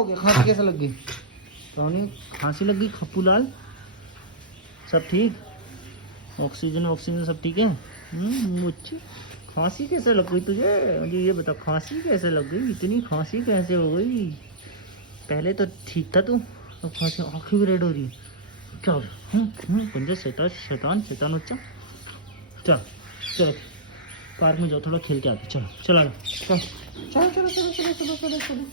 हो गया? खांसी कैसे लग गई? टॉनी खांसी लग गई? खप्पू लाल सब ठीक? ऑक्सीजन सब ठीक है? मुझे खांसी कैसे लग गई तुझे? मुझे ये बता, खांसी कैसे लग गई? इतनी खांसी कैसे हो गई? पहले तो ठीक था तू, अब खांसी, आँखें भी रेड हो रही है। क्या हो गया? पंजा शैतान बच्चा। चल चलो पार्क में जाओ, थोड़ा खेल के आते। चलो चलो चलो चलो चलो चलो चलो चलो चलो चलो।